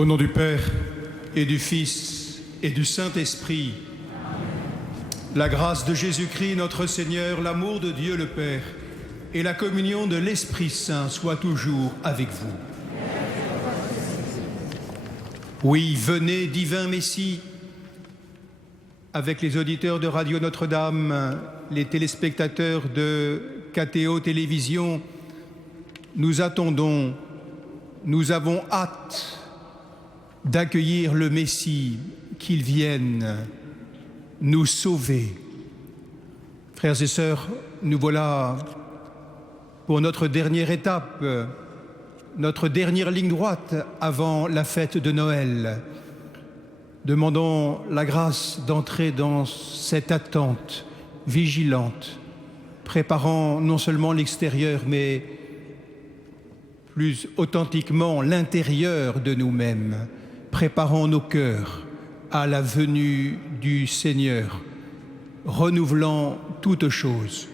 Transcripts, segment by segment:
Au nom du Père et du Fils et du Saint-Esprit, la grâce de Jésus-Christ notre Seigneur, l'amour de Dieu le Père et la communion de l'Esprit Saint soient toujours avec vous. Oui, venez, divin Messie, avec les auditeurs de Radio Notre-Dame, les téléspectateurs de KTO Télévision, nous attendons, nous avons hâte d'accueillir le Messie, qu'il vienne nous sauver. Frères et sœurs, nous voilà pour notre dernière étape, notre dernière ligne droite avant la fête de Noël. Demandons la grâce d'entrer dans cette attente vigilante, préparant non seulement l'extérieur, mais plus authentiquement l'intérieur de nous-mêmes, préparant nos cœurs à la venue du Seigneur, renouvelant toutes choses.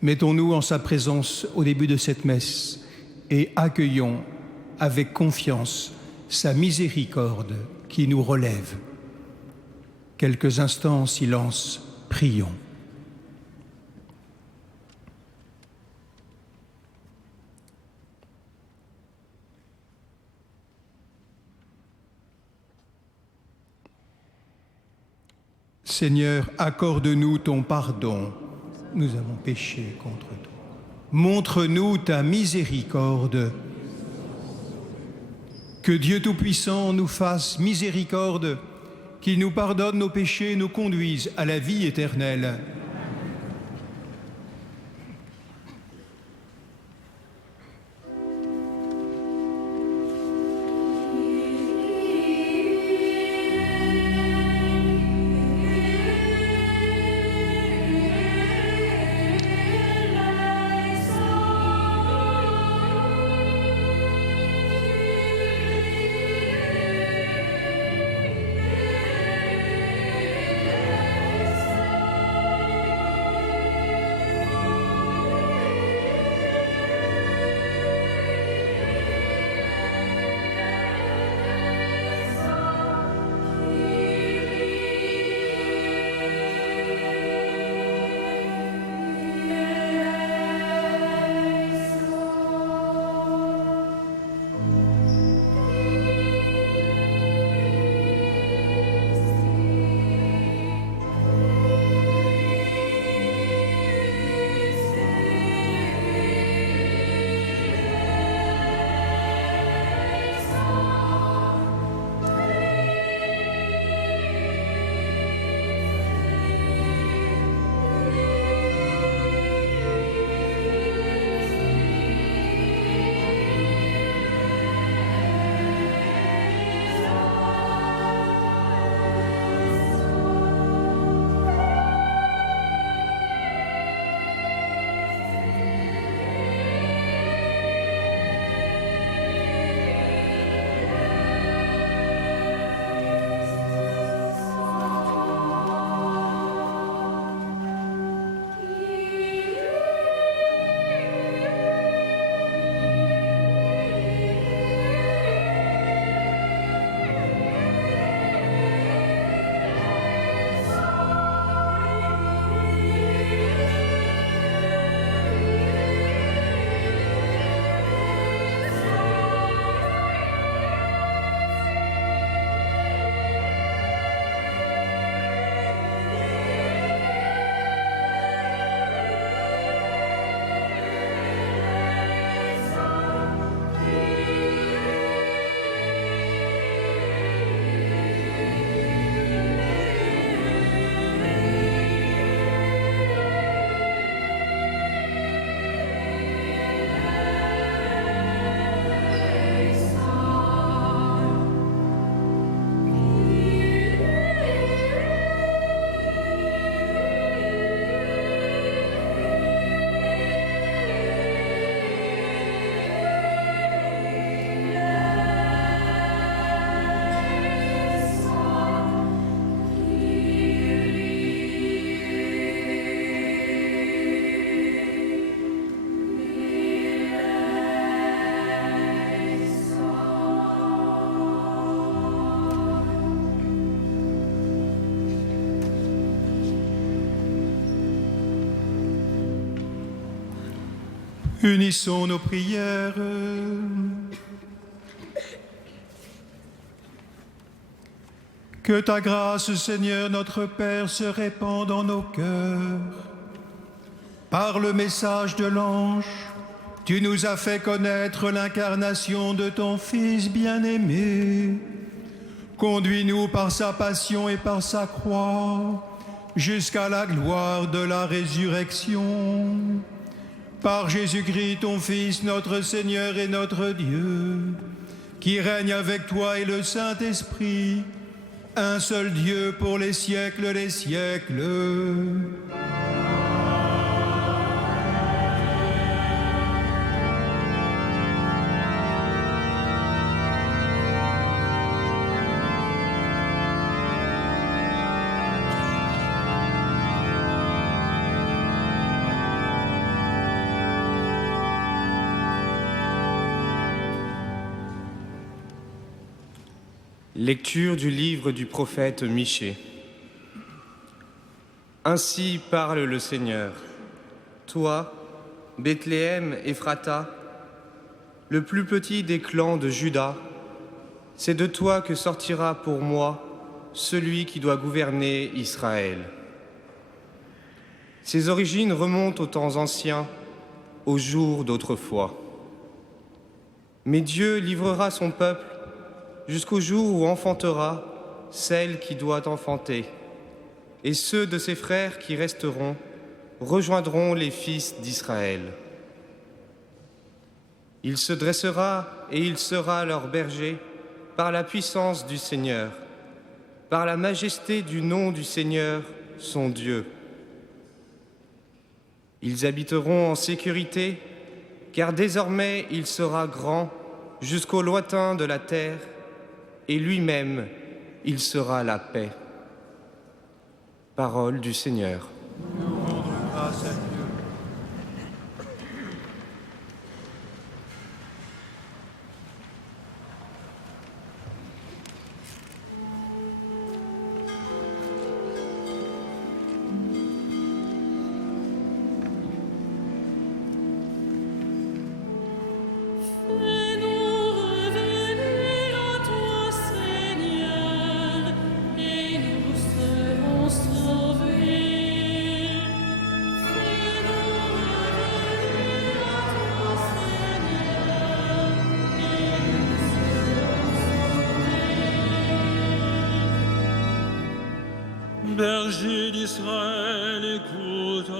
Mettons-nous en sa présence au début de cette messe et accueillons avec confiance sa miséricorde qui nous relève. Quelques instants en silence, prions. Seigneur, accorde-nous ton pardon. Nous avons péché contre toi. Montre-nous ta miséricorde. Que Dieu Tout-Puissant nous fasse miséricorde, qu'il nous pardonne nos péchés et nous conduise à la vie éternelle. Unissons nos prières. Que ta grâce, Seigneur notre Père, se répande dans nos cœurs. Par le message de l'ange, tu nous as fait connaître l'incarnation de ton Fils bien-aimé. Conduis-nous par sa passion et par sa croix jusqu'à la gloire de la résurrection. Par Jésus-Christ, ton Fils, notre Seigneur et notre Dieu, qui règne avec toi et le Saint-Esprit, un seul Dieu pour les siècles des siècles. Lecture du livre du prophète Michée. Ainsi parle le Seigneur. Toi, Bethléem Ephrata, le plus petit des clans de Juda, c'est de toi que sortira pour moi celui qui doit gouverner Israël. Ses origines remontent aux temps anciens, aux jours d'autrefois. Mais Dieu livrera son peuple jusqu'au jour où enfantera celle qui doit enfanter, et ceux de ses frères qui resteront rejoindront les fils d'Israël. Il se dressera et il sera leur berger par la puissance du Seigneur, par la majesté du nom du Seigneur, son Dieu. Ils habiteront en sécurité, car désormais il sera grand jusqu'au lointain de la terre, et lui-même, il sera la paix. Parole du Seigneur. Nous rendons grâce à Dieu. Berger d'Israël, écoute,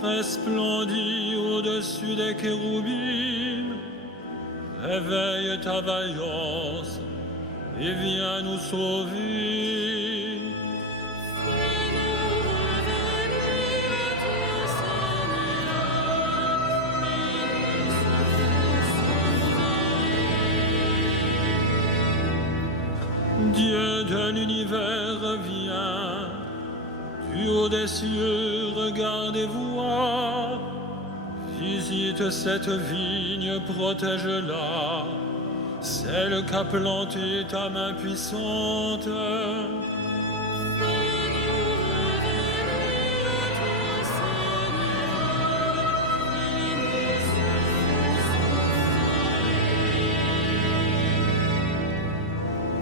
resplendis au-dessus des kéroubim, réveille ta vaillance et viens nous sauver. Dieu de l'univers, viens, du haut des cieux, regarde et vois. Visite cette vigne, protège-la, celle qu'a plantée ta main puissante.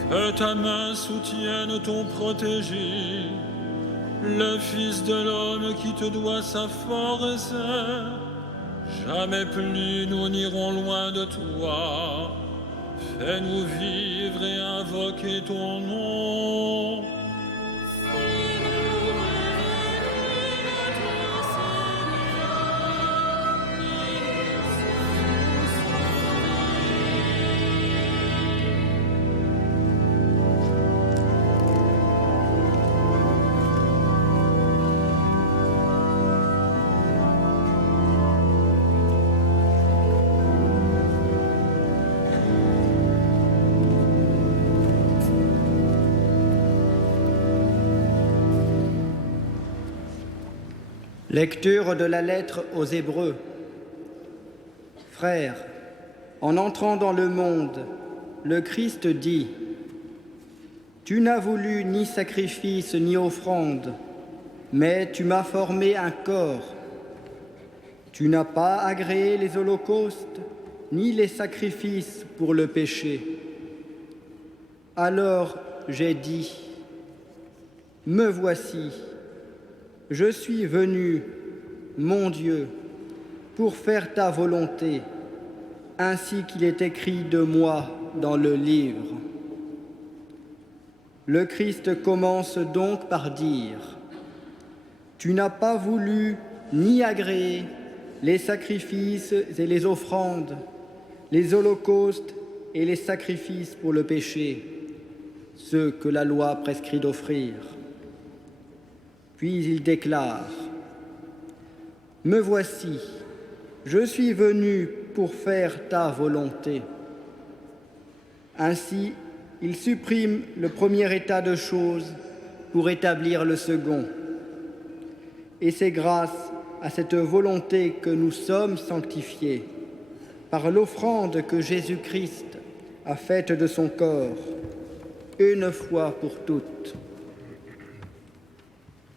Que ta main soutienne ton protégé, le Fils de l'homme qui te doit sa force. Jamais plus nous n'irons loin de toi. Fais-nous vivre et invoquer ton nom. Lecture de la lettre aux Hébreux. Frères, en entrant dans le monde, le Christ dit : Tu n'as voulu ni sacrifice ni offrande, mais tu m'as formé un corps. Tu n'as pas agréé les holocaustes, ni les sacrifices pour le péché. Alors j'ai dit, me voici, je suis venu, mon Dieu, pour faire ta volonté, ainsi qu'il est écrit de moi dans le livre. Le Christ commence donc par dire, tu n'as pas voulu ni agréer les sacrifices et les offrandes, les holocaustes et les sacrifices pour le péché, ceux que la loi prescrit d'offrir. Puis il déclare, « Me voici, je suis venu pour faire ta volonté. » Ainsi, il supprime le premier état de choses pour établir le second. Et c'est grâce à cette volonté que nous sommes sanctifiés, par l'offrande que Jésus-Christ a faite de son corps, une fois pour toutes.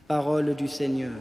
Parole du Seigneur.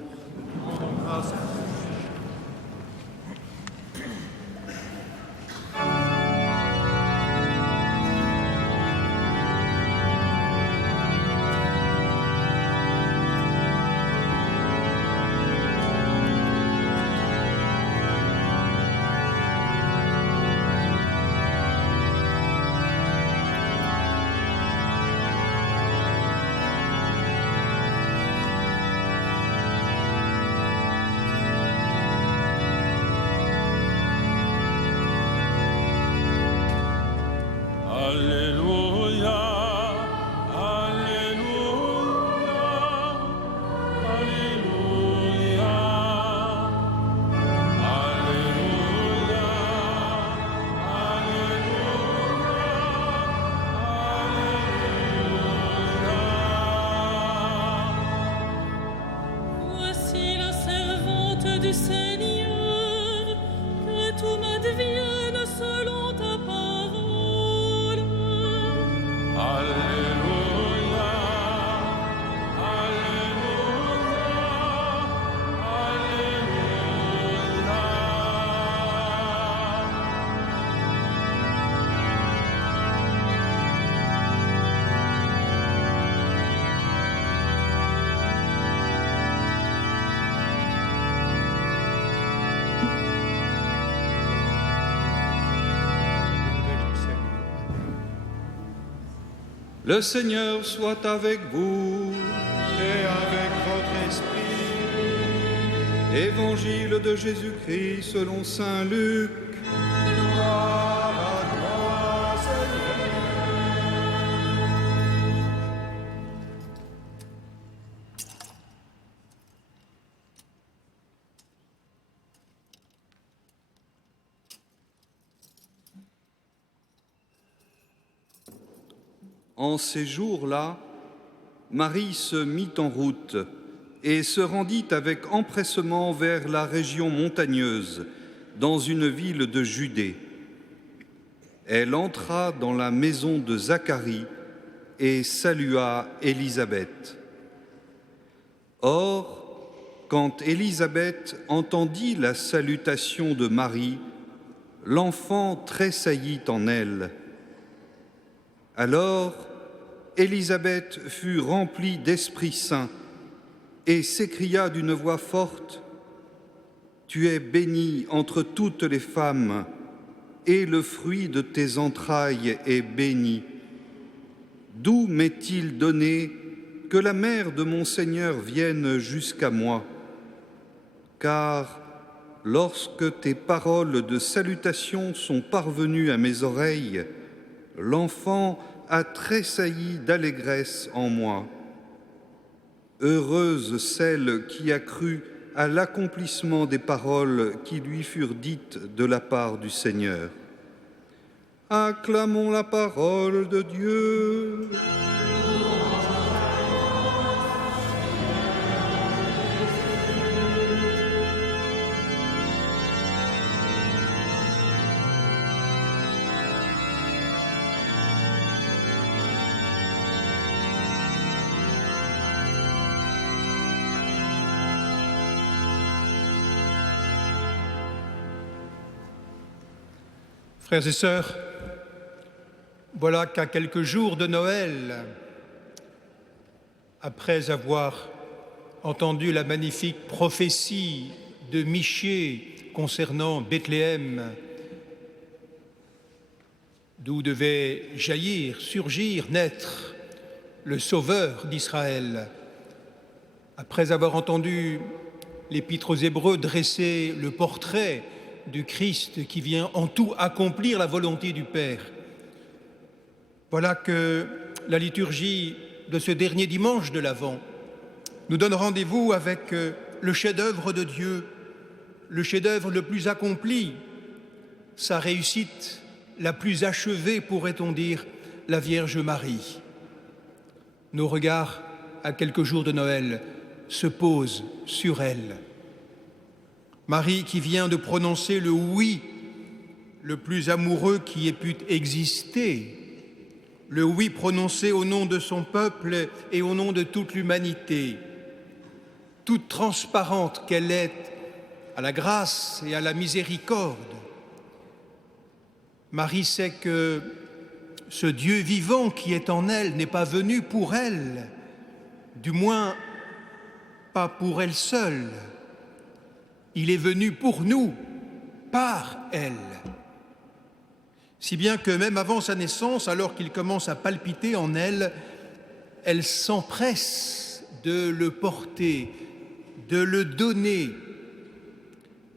Du Seigneur, que tout m'advienne selon ta parole. Alléluia, Alléluia, Alléluia. Le Seigneur soit avec vous. Et avec votre esprit. Évangile de Jésus-Christ selon saint Luc. Gloire à toi, Seigneur. En ces jours-là, Marie se mit en route et se rendit avec empressement vers la région montagneuse, dans une ville de Judée. Elle entra dans la maison de Zacharie et salua Élisabeth. Or, quand Élisabeth entendit la salutation de Marie, l'enfant tressaillit en elle. Alors, Élisabeth fut remplie d'Esprit Saint et s'écria d'une voix forte, « Tu es bénie entre toutes les femmes, et le fruit de tes entrailles est béni. D'où m'est-il donné que la mère de mon Seigneur vienne jusqu'à moi? Car lorsque tes paroles de salutation sont parvenues à mes oreilles, l'enfant a tressailli d'allégresse en moi. Heureuse celle qui a cru à l'accomplissement des paroles qui lui furent dites de la part du Seigneur. Acclamons la parole de Dieu. Frères et sœurs, voilà qu'à quelques jours de Noël, après avoir entendu la magnifique prophétie de Michée concernant Bethléem, d'où devait jaillir, surgir, naître le Sauveur d'Israël, après avoir entendu l'Épître aux Hébreux dresser le portrait du Christ qui vient en tout accomplir la volonté du Père, voilà que la liturgie de ce dernier dimanche de l'Avent nous donne rendez-vous avec le chef-d'œuvre de Dieu, le chef-d'œuvre le plus accompli, sa réussite la plus achevée, pourrait-on dire, la Vierge Marie. Nos regards, à quelques jours de Noël, se posent sur elle. Marie qui vient de prononcer le oui le plus amoureux qui ait pu exister, le oui prononcé au nom de son peuple et au nom de toute l'humanité, toute transparente qu'elle est à la grâce et à la miséricorde. Marie sait que ce Dieu vivant qui est en elle n'est pas venu pour elle, du moins pas pour elle seule. Il est venu pour nous, par elle. Si bien que même avant sa naissance, alors qu'il commence à palpiter en elle, elle s'empresse de le porter, de le donner.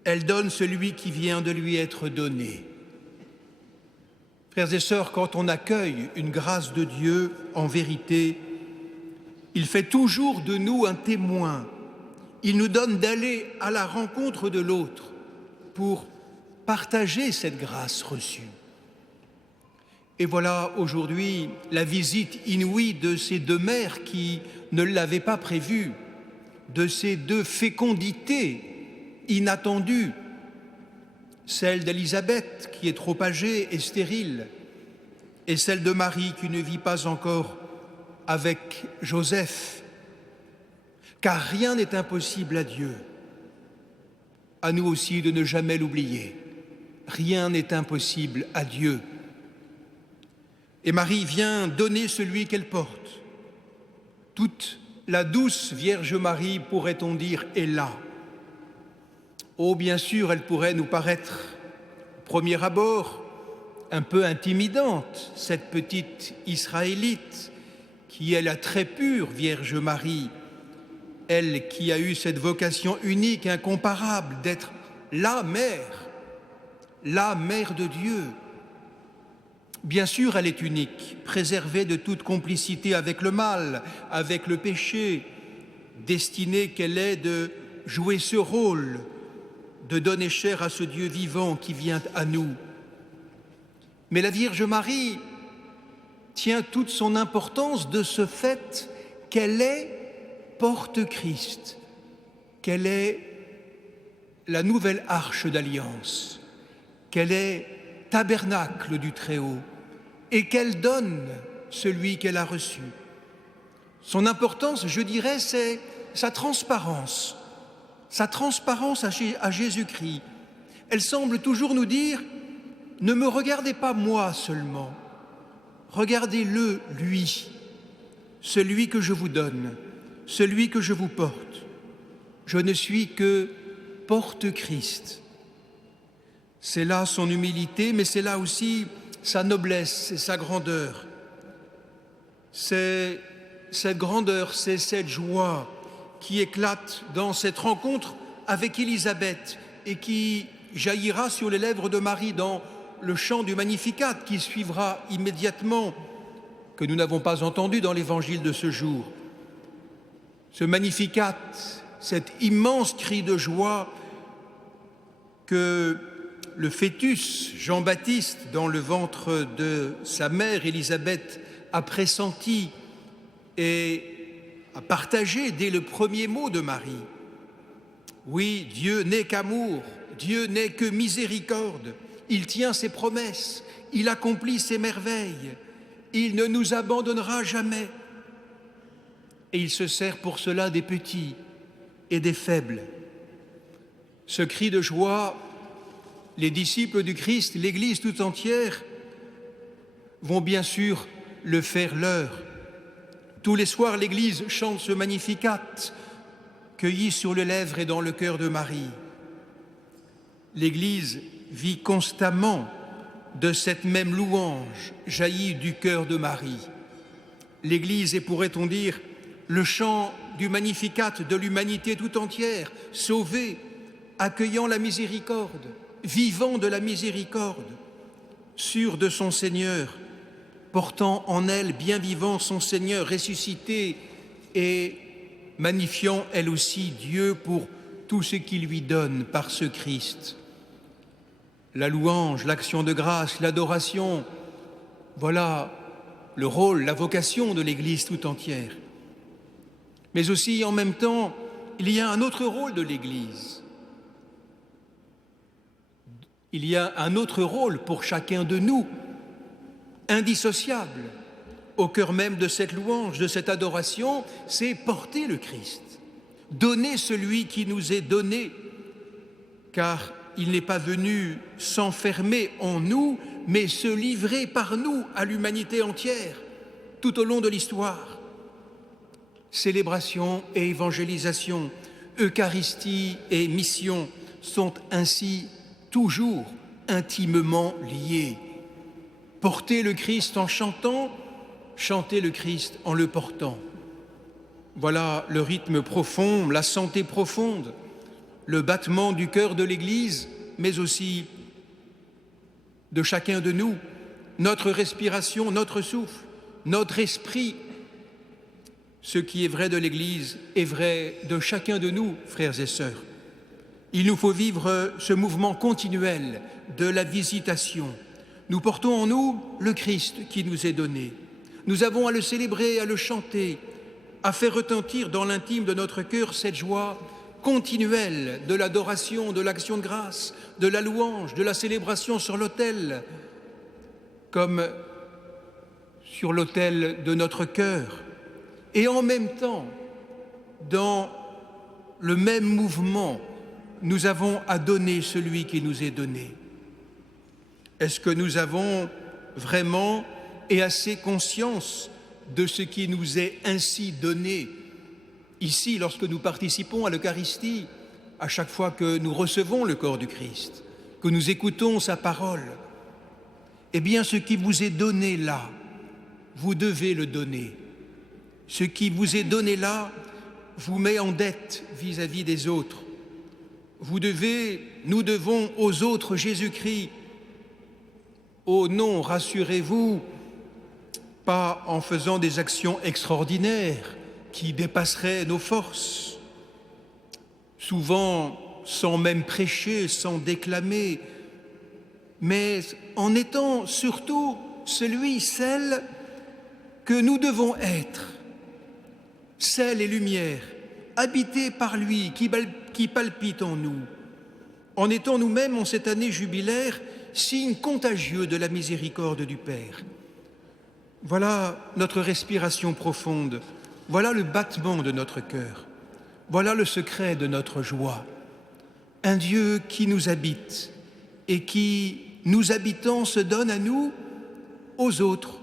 Elle donne celui qui vient de lui être donné. Frères et sœurs, quand on accueille une grâce de Dieu, en vérité, il fait toujours de nous un témoin. Il nous donne d'aller à la rencontre de l'autre pour partager cette grâce reçue. Et voilà aujourd'hui la visite inouïe de ces deux mères qui ne l'avaient pas prévu, de ces deux fécondités inattendues, celle d'Élisabeth qui est trop âgée et stérile, et celle de Marie qui ne vit pas encore avec Joseph, car rien n'est impossible à Dieu. À nous aussi de ne jamais l'oublier. Rien n'est impossible à Dieu. Et Marie vient donner celui qu'elle porte. Toute la douce Vierge Marie, pourrait-on dire, est là. Oh, bien sûr, elle pourrait nous paraître, au premier abord, un peu intimidante, cette petite Israélite, qui est la très pure Vierge Marie, elle qui a eu cette vocation unique, incomparable, d'être la mère de Dieu. Bien sûr, elle est unique, préservée de toute complicité avec le mal, avec le péché, destinée qu'elle est de jouer ce rôle, de donner chair à ce Dieu vivant qui vient à nous. Mais la Vierge Marie tient toute son importance de ce fait qu'elle est porte-Christ, qu'elle est la nouvelle arche d'alliance, qu'elle est tabernacle du Très-Haut et qu'elle donne celui qu'elle a reçu. Son importance, je dirais, c'est sa transparence à Jésus-Christ. Elle semble toujours nous dire « Ne me regardez pas moi seulement, regardez-le, lui, celui que je vous donne, celui que je vous porte. Je ne suis que porte-Christ. » C'est là son humilité, mais c'est là aussi sa noblesse et sa grandeur. C'est cette grandeur, c'est cette joie qui éclate dans cette rencontre avec Élisabeth et qui jaillira sur les lèvres de Marie dans le chant du Magnificat qui suivra immédiatement, que nous n'avons pas entendu dans l'évangile de ce jour. Ce Magnificat, cet immense cri de joie que le fœtus Jean-Baptiste, dans le ventre de sa mère Élisabeth, a pressenti et a partagé dès le premier mot de Marie. Oui, Dieu n'est qu'amour, Dieu n'est que miséricorde, il tient ses promesses, il accomplit ses merveilles, il ne nous abandonnera jamais. Et il se sert pour cela des petits et des faibles. Ce cri de joie les disciples du Christ, l'Église tout entière, vont bien sûr le faire leur. Tous les soirs, l'Église chante ce Magnificat, cueilli sur les lèvres et dans le cœur de Marie. L'Église vit constamment de cette même louange jaillie du cœur de Marie. L'Église est, pourrait-on dire, le chant du Magnificat de l'humanité tout entière, sauvée, accueillant la miséricorde, vivant de la miséricorde, sûre de son Seigneur, portant en elle, bien vivant, son Seigneur ressuscité et magnifiant elle aussi Dieu pour tout ce qu'il lui donne par ce Christ. La louange, l'action de grâce, l'adoration, voilà le rôle, la vocation de l'Église tout entière. Mais aussi, en même temps, il y a un autre rôle de l'Église. Il y a un autre rôle pour chacun de nous, indissociable, au cœur même de cette louange, de cette adoration, c'est porter le Christ, donner celui qui nous est donné, car il n'est pas venu s'enfermer en nous, mais se livrer par nous à l'humanité entière, tout au long de l'histoire. Célébration et évangélisation, Eucharistie et mission sont ainsi toujours intimement liés. Porter le Christ en chantant, chanter le Christ en le portant. Voilà le rythme profond, la santé profonde, le battement du cœur de l'Église, mais aussi de chacun de nous, notre respiration, notre souffle, notre esprit. Ce qui est vrai de l'Église est vrai de chacun de nous, frères et sœurs. Il nous faut vivre ce mouvement continuel de la visitation. Nous portons en nous le Christ qui nous est donné. Nous avons à le célébrer, à le chanter, à faire retentir dans l'intime de notre cœur cette joie continuelle de l'adoration, de l'action de grâce, de la louange, de la célébration sur l'autel, comme sur l'autel de notre cœur. Et en même temps, dans le même mouvement, nous avons à donner celui qui nous est donné. Est-ce que nous avons vraiment et assez conscience de ce qui nous est ainsi donné ici, lorsque nous participons à l'Eucharistie, à chaque fois que nous recevons le corps du Christ, que nous écoutons sa parole? Eh bien, ce qui vous est donné là, vous devez le donner. Ce qui vous est donné là vous met en dette vis-à-vis des autres. Nous devons aux autres Jésus-Christ. Oh non, rassurez-vous, pas en faisant des actions extraordinaires qui dépasseraient nos forces, souvent sans même prêcher, sans déclamer, mais en étant surtout celle que nous devons être, sel et lumière, habités par lui, qui palpite en nous, en étant nous-mêmes en cette année jubilaire, signe contagieux de la miséricorde du Père. Voilà notre respiration profonde, voilà le battement de notre cœur, voilà le secret de notre joie. Un Dieu qui nous habite et qui, nous habitant, se donne à nous, aux autres,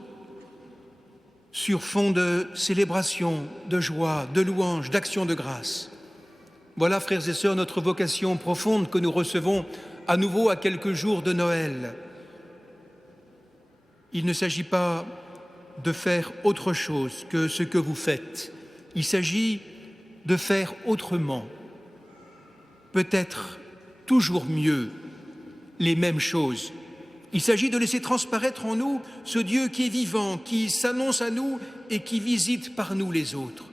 sur fond de célébration, de joie, de louange, d'action de grâce. Voilà, frères et sœurs, notre vocation profonde que nous recevons à nouveau à quelques jours de Noël. Il ne s'agit pas de faire autre chose que ce que vous faites. Il s'agit de faire autrement, peut-être toujours mieux, les mêmes choses. Il s'agit de laisser transparaître en nous ce Dieu qui est vivant, qui s'annonce à nous et qui visite par nous les autres.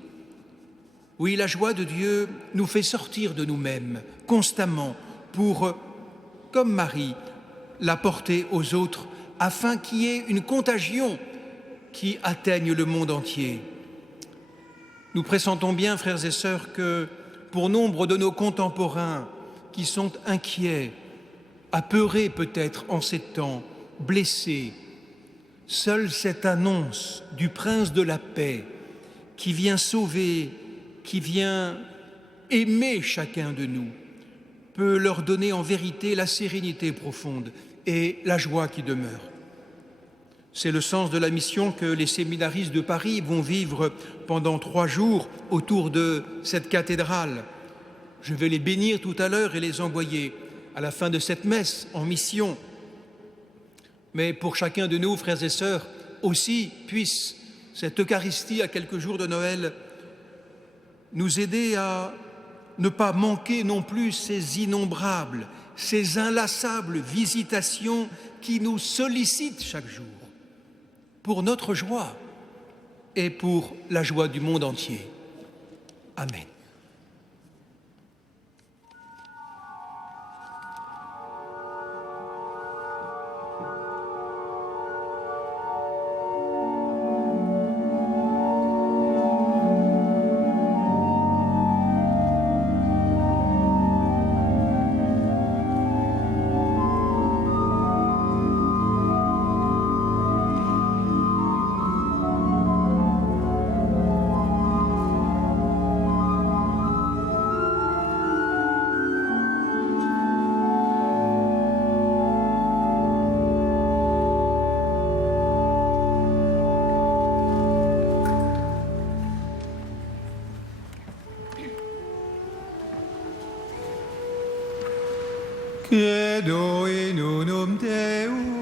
Oui, la joie de Dieu nous fait sortir de nous-mêmes constamment pour, comme Marie, la porter aux autres afin qu'il y ait une contagion qui atteigne le monde entier. Nous pressentons bien, frères et sœurs, que pour nombre de nos contemporains qui sont inquiets, apeurés peut-être en ces temps, blessés, seule cette annonce du Prince de la paix qui vient sauver, qui vient aimer chacun de nous, peut leur donner en vérité la sérénité profonde et la joie qui demeure. C'est le sens de la mission que les séminaristes de Paris vont vivre pendant 3 jours autour de cette cathédrale. Je vais les bénir tout à l'heure et les envoyer à la fin de cette messe en mission. Mais pour chacun de nous, frères et sœurs, aussi puisse cette Eucharistie à quelques jours de Noël nous aider à ne pas manquer non plus ces innombrables, ces inlassables visitations qui nous sollicitent chaque jour pour notre joie et pour la joie du monde entier. Amen. Credo in unum Deum.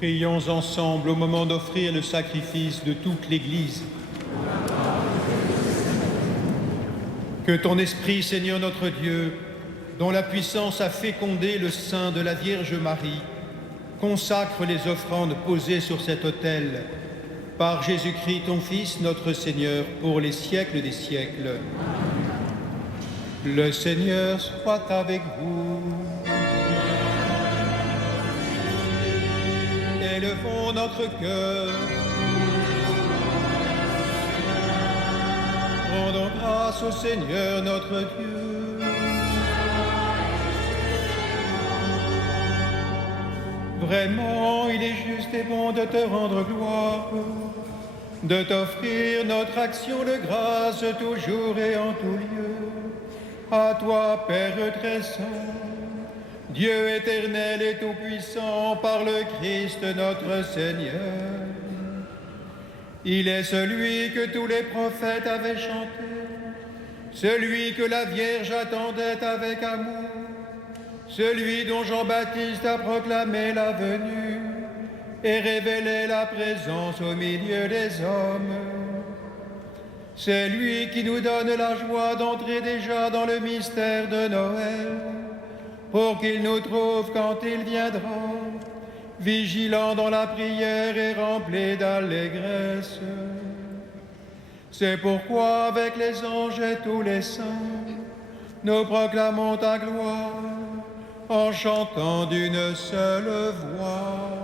Prions ensemble au moment d'offrir le sacrifice de toute l'Église. Que ton Esprit, Seigneur notre Dieu, dont la puissance a fécondé le sein de la Vierge Marie, consacre les offrandes posées sur cet autel par Jésus-Christ, ton Fils, notre Seigneur, pour les siècles des siècles. Le Seigneur soit avec vous. Élevons notre cœur. Rendons grâce au Seigneur notre Dieu. Vraiment, il est juste et bon de te rendre gloire, de t'offrir notre action de grâce toujours et en tout lieu. À toi, Père très saint, Dieu éternel et tout-puissant, par le Christ notre Seigneur. Il est celui que tous les prophètes avaient chanté, celui que la Vierge attendait avec amour, celui dont Jean-Baptiste a proclamé la venue et révélé la présence au milieu des hommes. C'est lui qui nous donne la joie d'entrer déjà dans le mystère de Noël, pour qu'il nous trouve quand il viendra, vigilants dans la prière et remplis d'allégresse. C'est pourquoi, avec les anges et tous les saints, nous proclamons ta gloire en chantant d'une seule voix.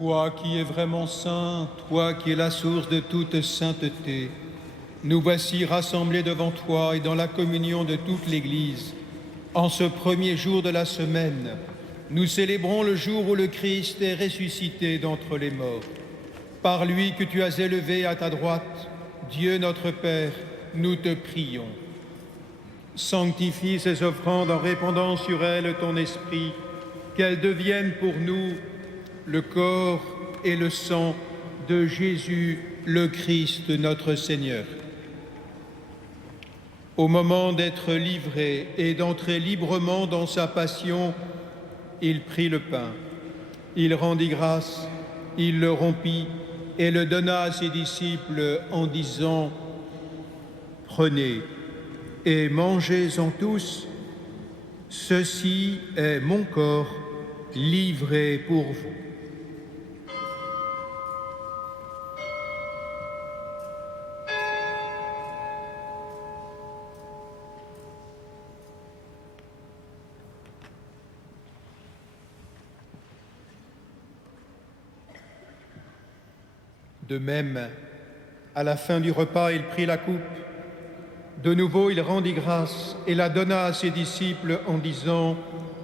Toi qui es vraiment saint, toi qui es la source de toute sainteté, nous voici rassemblés devant toi et dans la communion de toute l'Église. En ce premier jour de la semaine, nous célébrons le jour où le Christ est ressuscité d'entre les morts. Par lui que tu as élevé à ta droite, Dieu notre Père, nous te prions. Sanctifie ces offrandes en répandant sur elles ton esprit, qu'elles deviennent pour nous le corps et le sang de Jésus, le Christ, notre Seigneur. Au moment d'être livré et d'entrer librement dans sa passion, il prit le pain, il rendit grâce, il le rompit et le donna à ses disciples en disant : « Prenez et mangez-en tous, ceci est mon corps livré pour vous. » De même, à la fin du repas, il prit la coupe. De nouveau, il rendit grâce et la donna à ses disciples en disant :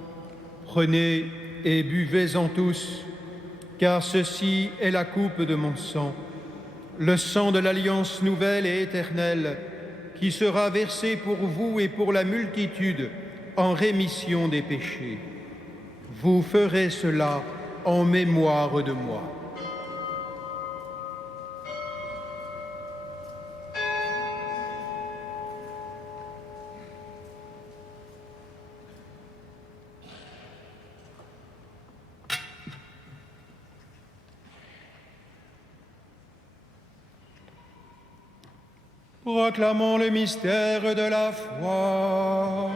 « Prenez et buvez-en tous, car ceci est la coupe de mon sang, le sang de l'alliance nouvelle et éternelle, qui sera versé pour vous et pour la multitude en rémission des péchés. Vous ferez cela en mémoire de moi. » Proclamons le mystère de la foi.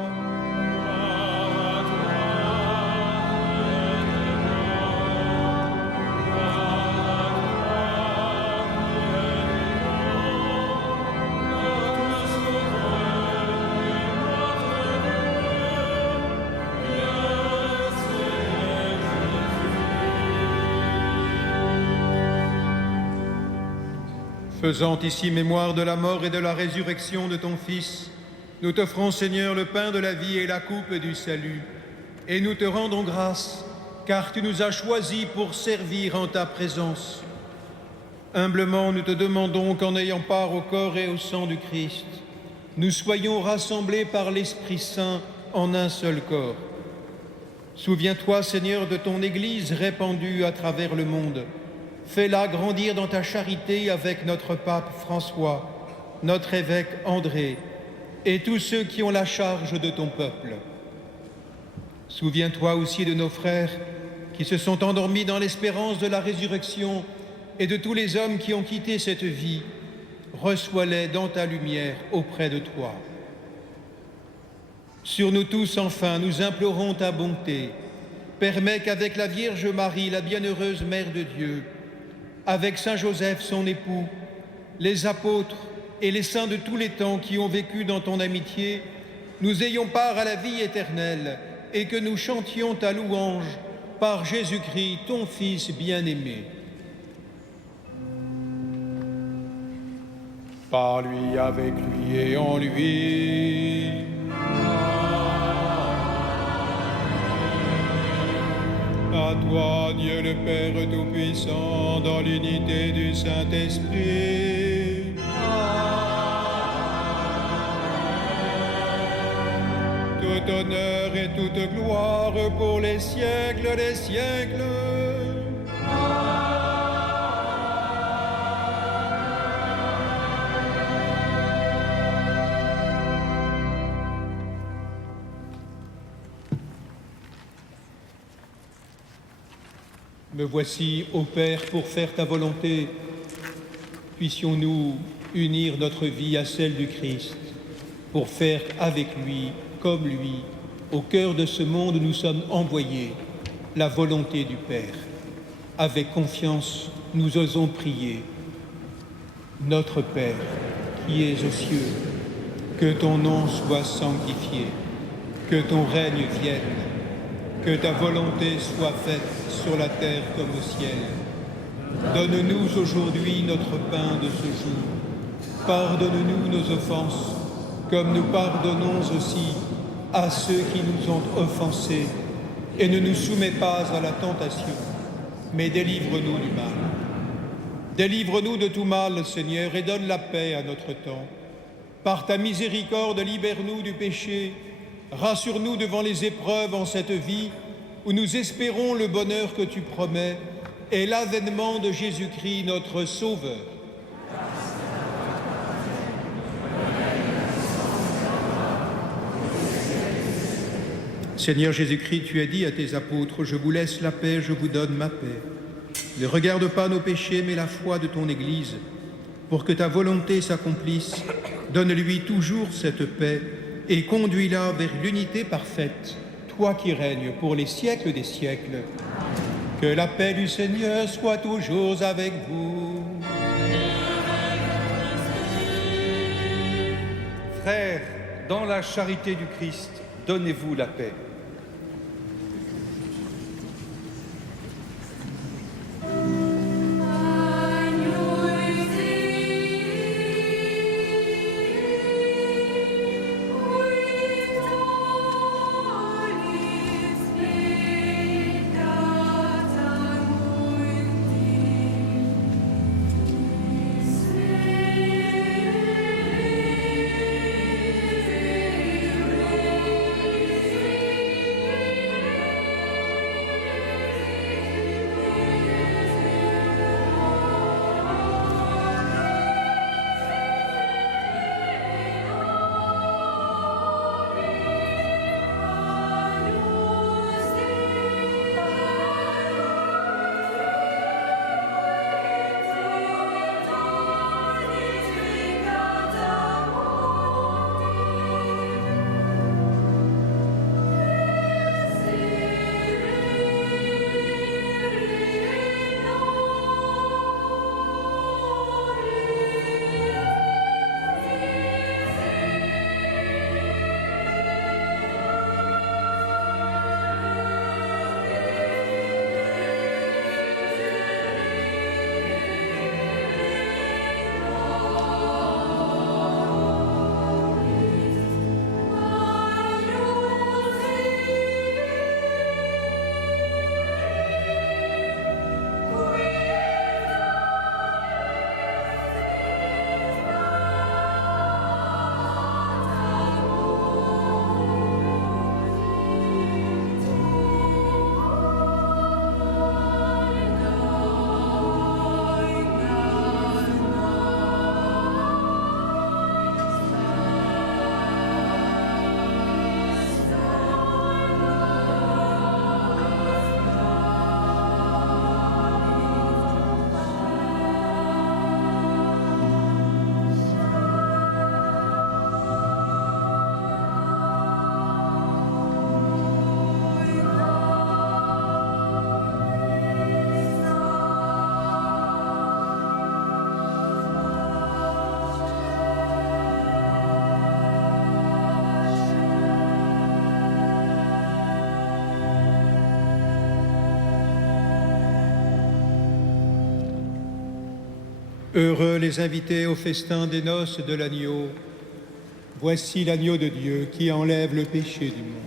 Faisant ici mémoire de la mort et de la résurrection de ton Fils, nous t'offrons, Seigneur, le pain de la vie et la coupe du salut, et nous te rendons grâce, car tu nous as choisis pour servir en ta présence. Humblement, nous te demandons qu'en ayant part au corps et au sang du Christ, nous soyons rassemblés par l'Esprit Saint en un seul corps. Souviens-toi, Seigneur, de ton Église répandue à travers le monde. Fais-la grandir dans ta charité avec notre pape François, notre évêque André et tous ceux qui ont la charge de ton peuple. Souviens-toi aussi de nos frères qui se sont endormis dans l'espérance de la résurrection et de tous les hommes qui ont quitté cette vie. Reçois-les dans ta lumière auprès de toi. Sur nous tous, enfin, nous implorons ta bonté. Permets qu'avec la Vierge Marie, la bienheureuse Mère de Dieu, avec Saint Joseph, son époux, les apôtres et les saints de tous les temps qui ont vécu dans ton amitié, nous ayons part à la vie éternelle et que nous chantions ta louange par Jésus-Christ, ton Fils bien-aimé. Par lui, avec lui et en lui. À toi, Dieu le Père Tout-Puissant, dans l'unité du Saint-Esprit. Tout honneur et toute gloire pour les siècles des siècles. Me voici, ô Père, pour faire ta volonté. Puissions-nous unir notre vie à celle du Christ, pour faire avec lui, comme lui, au cœur de ce monde où nous sommes envoyés, la volonté du Père. Avec confiance, nous osons prier. Notre Père, qui es aux cieux, que ton nom soit sanctifié, que ton règne vienne, que ta volonté soit faite sur la terre comme au ciel. Donne-nous aujourd'hui notre pain de ce jour. Pardonne-nous nos offenses, comme nous pardonnons aussi à ceux qui nous ont offensés. Et ne nous soumets pas à la tentation, mais délivre-nous du mal. Délivre-nous de tout mal, Seigneur, et donne la paix à notre temps. Par ta miséricorde, libère-nous du péché. Rassure-nous devant les épreuves en cette vie où nous espérons le bonheur que tu promets et l'avènement de Jésus-Christ, notre Sauveur. Seigneur Jésus-Christ, tu as dit à tes apôtres, « Je vous laisse la paix, je vous donne ma paix. Ne regarde pas nos péchés, mais la foi de ton Église. Pour que ta volonté s'accomplisse, donne-lui toujours cette paix et conduis-la vers l'unité parfaite, toi qui règnes pour les siècles des siècles. Que la paix du Seigneur soit toujours avec vous. » Frères, dans la charité du Christ, donnez-vous la paix. Heureux les invités au festin des noces de l'agneau. Voici l'agneau de Dieu qui enlève le péché du monde.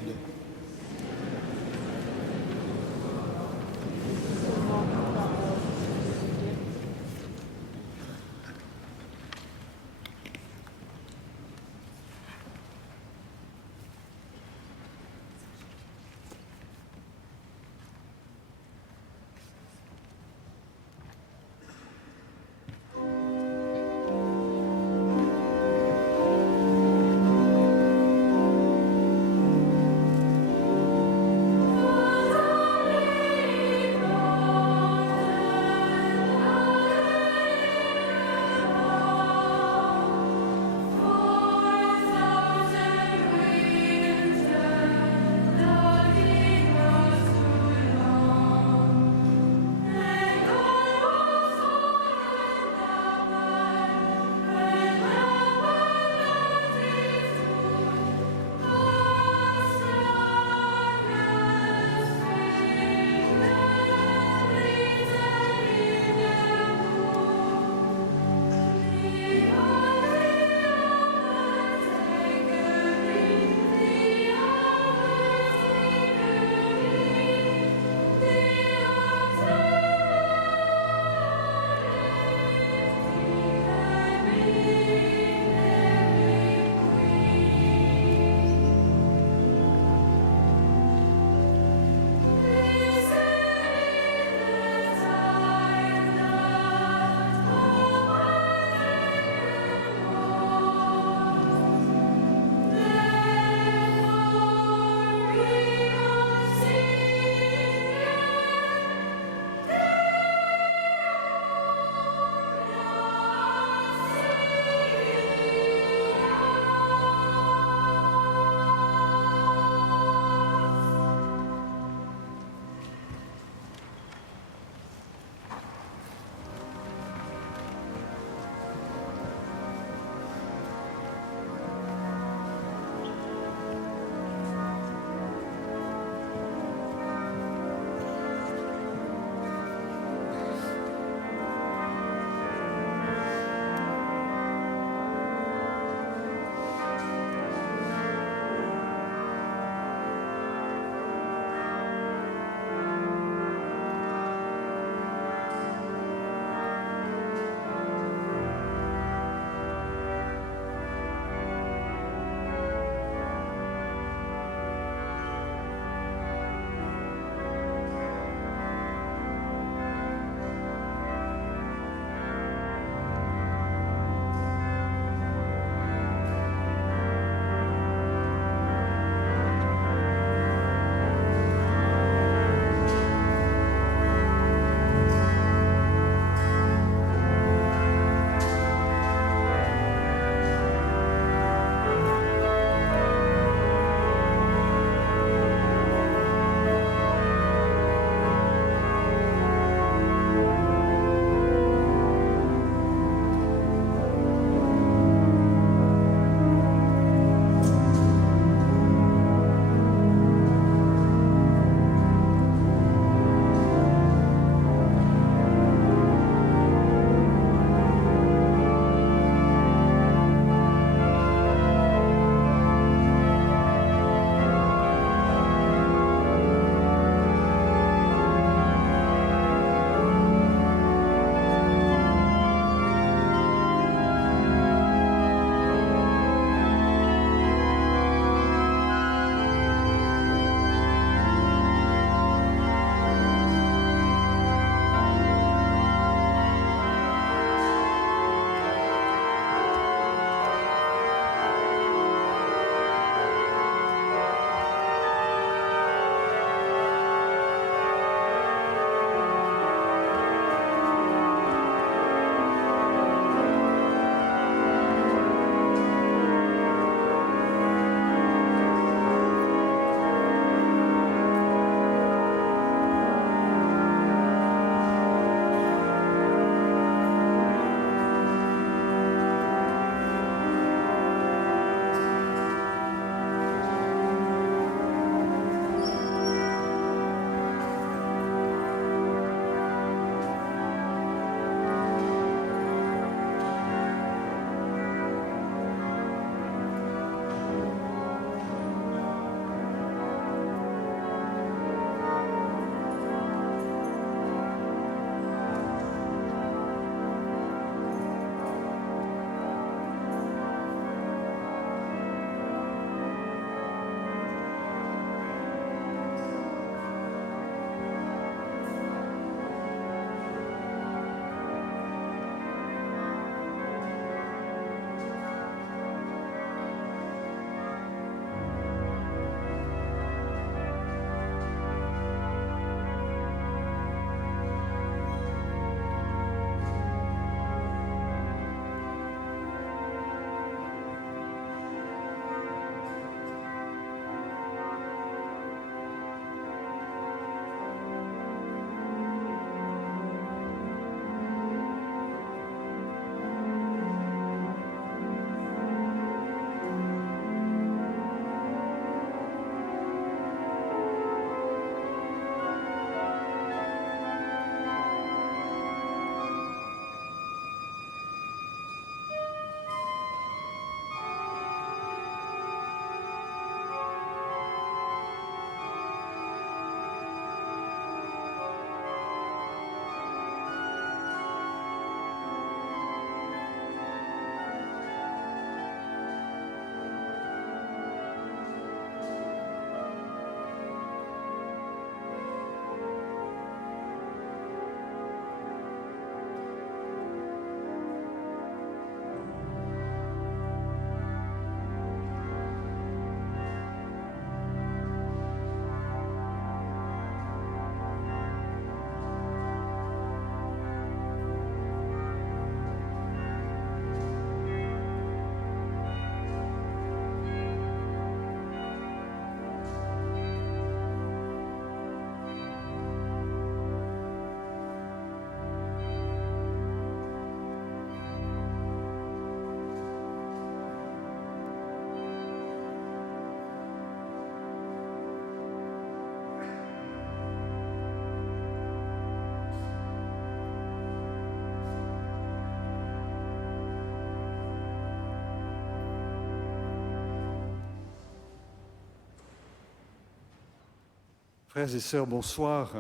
Frères et sœurs, bonsoir.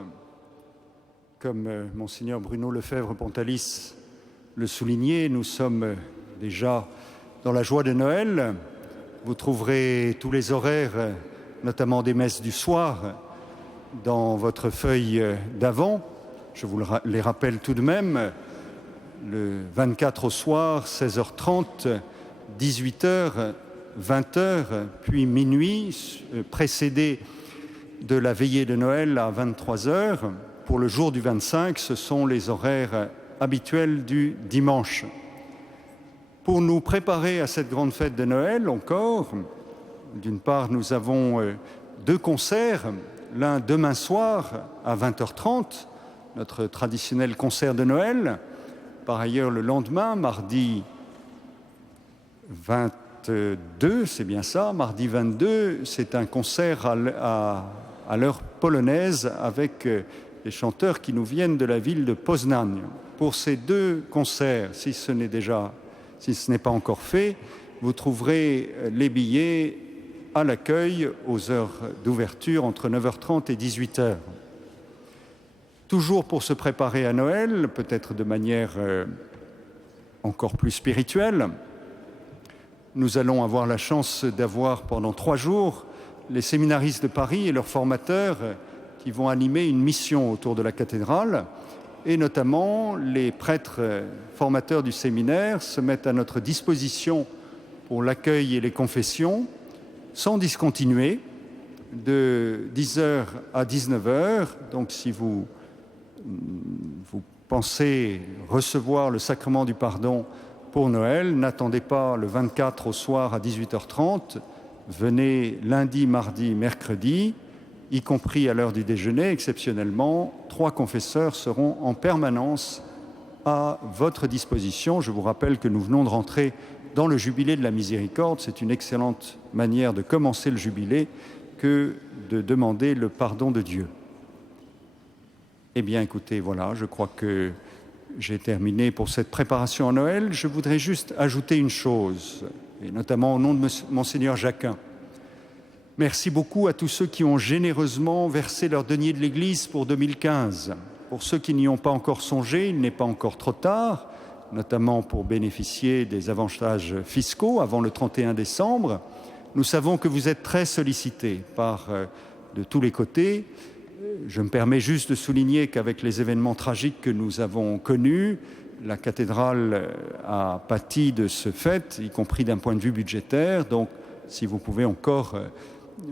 Comme Monseigneur Bruno Lefebvre-Pontalis le soulignait, nous sommes déjà dans la joie de Noël. Vous trouverez tous les horaires, notamment des messes du soir, dans votre feuille d'avant. Je vous les rappelle tout de même. Le 24 au soir, 16h30, 18h, 20h, puis minuit, précédé de la veillée de Noël à 23h. Pour le jour du 25, ce sont les horaires habituels du dimanche. Pour nous préparer à cette grande fête de Noël encore, d'une part, nous avons deux concerts, l'un demain soir à 20h30, notre traditionnel concert de Noël. Par ailleurs, le lendemain, mardi 22, c'est bien ça, mardi 22, c'est un concert à l'heure polonaise avec les chanteurs qui nous viennent de la ville de Poznań. Pour ces deux concerts, si ce n'est pas encore fait, vous trouverez les billets à l'accueil aux heures d'ouverture entre 9h30 et 18h. Toujours pour se préparer à Noël, peut-être de manière encore plus spirituelle, nous allons avoir la chance d'avoir pendant 3 jours les séminaristes de Paris et leurs formateurs qui vont animer une mission autour de la cathédrale, et notamment les prêtres formateurs du séminaire se mettent à notre disposition pour l'accueil et les confessions, sans discontinuer, de 10h à 19h. Donc si vous pensez recevoir le sacrement du pardon pour Noël, n'attendez pas le 24 au soir à 18h30, venez lundi, mardi, mercredi, y compris à l'heure du déjeuner. Exceptionnellement, 3 confesseurs seront en permanence à votre disposition. Je vous rappelle que nous venons de rentrer dans le jubilé de la miséricorde. C'est une excellente manière de commencer le jubilé que de demander le pardon de Dieu. Eh bien, écoutez, voilà, je crois que j'ai terminé pour cette préparation à Noël. Je voudrais juste ajouter une chose, et notamment au nom de Monseigneur Jacquin. Merci beaucoup à tous ceux qui ont généreusement versé leur denier de l'Église pour 2015. Pour ceux qui n'y ont pas encore songé, il n'est pas encore trop tard, notamment pour bénéficier des avantages fiscaux avant le 31 décembre. Nous savons que vous êtes très sollicités de tous les côtés. Je me permets juste de souligner qu'avec les événements tragiques que nous avons connus, la cathédrale a pâti de ce fait, y compris d'un point de vue budgétaire. Donc, si vous pouvez encore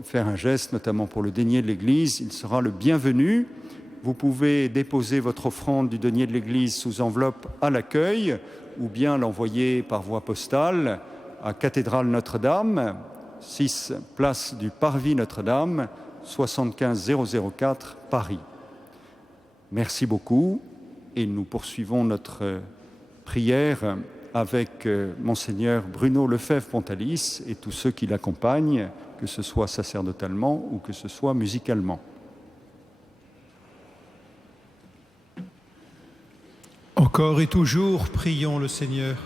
faire un geste, notamment pour le denier de l'Église, il sera le bienvenu. Vous pouvez déposer votre offrande du denier de l'Église sous enveloppe à l'accueil ou bien l'envoyer par voie postale à Cathédrale Notre-Dame, 6 place du Parvis Notre-Dame, 75 004 Paris. Merci beaucoup et nous poursuivons notre prière avec Monseigneur Bruno Lefebvre-Pontalis et tous ceux qui l'accompagnent, que ce soit sacerdotalement ou que ce soit musicalement. Encore et toujours, prions le Seigneur.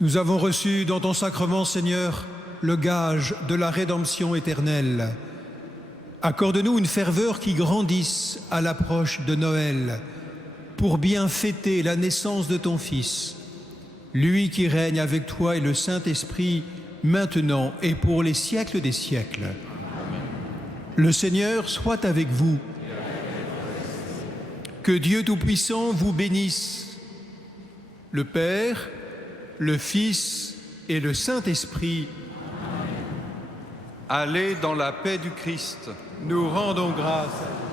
Nous avons reçu dans ton sacrement, Seigneur, le gage de la rédemption éternelle. Accorde-nous une ferveur qui grandisse à l'approche de Noël, pour bien fêter la naissance de ton Fils, lui qui règne avec toi et le Saint-Esprit, maintenant et pour les siècles des siècles. Le Seigneur soit avec vous. Que Dieu Tout-Puissant vous bénisse, le Père, le Fils et le Saint-Esprit. Allez dans la paix du Christ. Nous rendons grâce à Dieu.